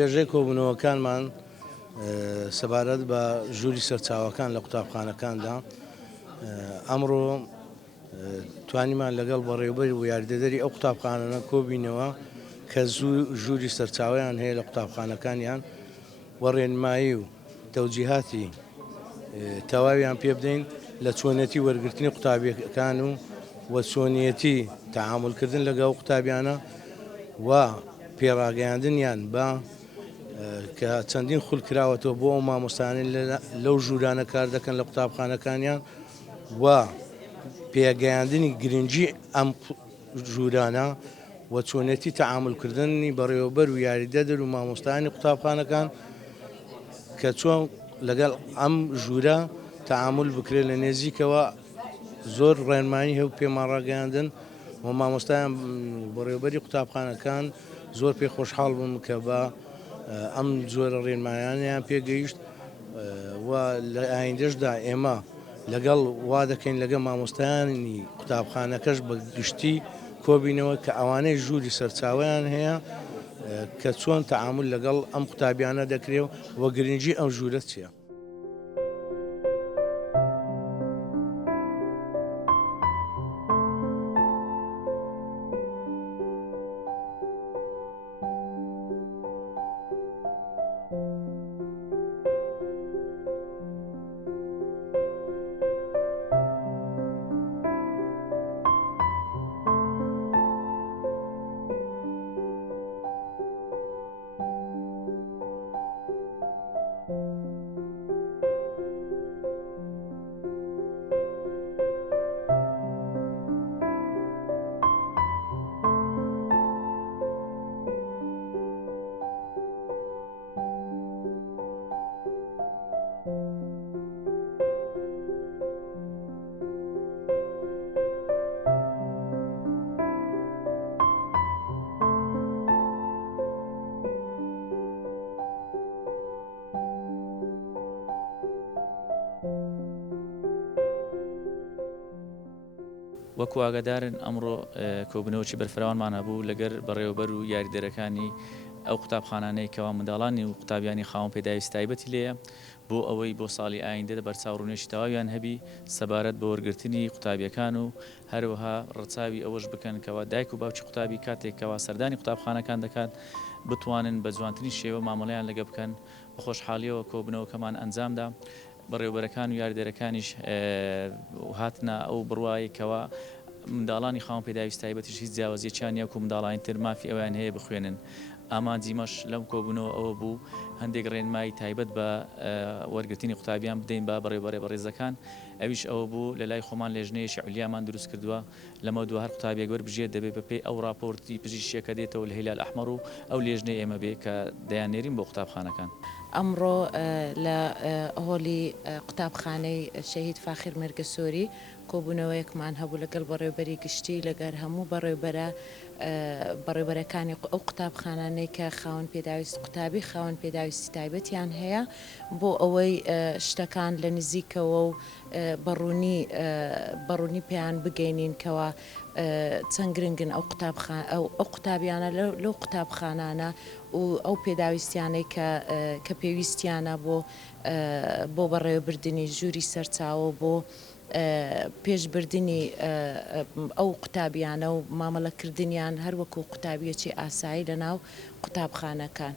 درێژەی کۆبوونەوەکانمان سەبارەت بە ژووری سەرچاوەکان لە قوتابخانەکاندا ئەمڕۆ توانیمان لەگەڵ بەڕێوەبەری و یاریدەدەری ئەو قوتابخانانە کۆبینەوە کە ژووری سەرچاویان هەیە لە قوتابخانەکانیان وە ڕێنمایی و تەوجیهاتی تەواویان پێ بدەین لە چۆنیەتی وەرگرتنی قوتابیەکان و چۆنیەتی تەعاملکردن لەگەڵ قوتابیانە و پێڕاگەیاندنیان بە کە چەندین خول کراوەتەوە بۆ ئەو مامۆستانی لەو ژوورانە کار دەکەن لە قوتابخانەکانیان و پێگەیاندنی گرنگی ئەم ژوورانە و چۆنیەتی تەعاملکردنی بەڕێوەبەر و یاریدەدەر و مامۆستایانی قوتابخانەکان کە چۆن لەگەڵ ئەم ژوورە تەعامل بکرێت لە نێزیکەوە زۆر ڕێنمایی هەیە و پێمان ڕاگەیاندن و مامۆستایان بەڕێوەبەری قوتابخانەکان زۆر پێ خۆشحاڵ بووم کە بە ئەم زۆرە ڕێنمایانیان پێگەیشت و لە ئایندەشدا ئێمە لەگەڵ وا دەکەین لەگەڵ مامۆستایانی قوتابخانەکەش بە گشتی کۆبینەوە کە ئەوانەی ژووری سەرچاویان هەیە کە چۆن تەعامل لەگەڵ ئەم قوتابیانە دەکرێت و گرنگی ئەم ژوورە چییە. وەکو ئاگادارن ئەمڕۆ کۆبنەوەی بەرفراوانمان هەبوو لەگەر بەڕێوەبەر و یاریدەرەکانی ئەو قوتابخانانەی کەوا منداڵانی و قوتابیانی خاوەن پێداویستی تایبەتی لێیە بۆ ئەوەی بۆ ساڵی ئایندە بەرچاوڕوونێکی تەواویان هەبی سەبارەت بە وەرگرتنی قوتابیەکان و هەروەها ڕەچاوی ئەوەش بکەن کەوا دایک و باوکی قوتابی کاتێکەوە سەردانی قوتابخانەکان دەکات بتوانن بە جوانترین شێوە مامەڵەیان لەگە بکەن بە خۆشحاڵیەوە کۆبنەوەکەمان ئەنجامدا بەڕێوەبەرەکان و یاریدەرەکانیش هاتنە ئەو بڕوایەکەوە منداڵانی خاوەن پێداویستی تایبەتیش هیچ جیاوازیەکیان نییە و منداڵانی تر مافی ئەویان هەیە بخوێنن. ئامانجیمەش لەم کۆبوونەوە ئەوە بوو هەندێک ڕێنمایی تایبەت بە وەرگرتنی قوتابیان بدەین با بەڕێزەکان ئەویش ئەوە بوو لە لای خۆمان لێژنەیەکی عولیامان دروست کردووە لەمە دووە هەر قوتابیەک وەربژێت دەبێت بەپێی ئەو راپۆرتی پزیشکیەکە دێتەوە لە هیلال ئەحمەر و ئەو لێژنەی ئێمە بێ کە دەیانێرین بۆ قوتابخانەکان. ئەمڕۆ لە هۆلی قوتابخانەی شەهید فاخر مێرگەسۆری کۆبوونەوەیەکمان هەبوو لەگەڵ بەڕێوەبەری گشتی لەگەر هەموو بەڕێوەبەرەکانی ئەو قوتابخانانەی کە خاوەن پێداویست قوتابی خاوەن پێداویستی تایبەتیان هەیە بۆ ئەوەی شتەکان لە نزیکەوە و بەڕوونی پێیان بگەینین کەوە چەند گرنگن ئەو قوتابیانە لەو قوتابخانانە و ئەو پێداویستیانەی کە پێویستیانە بۆ بەڕێوەبردننی ژووری سەرچاوە بۆ پێشبردننی ئەو قوتابیانە و مامەڵەکردنیان هەروەکو قوتابیەکی ئاسایی لە ناو قوتابخانەکان.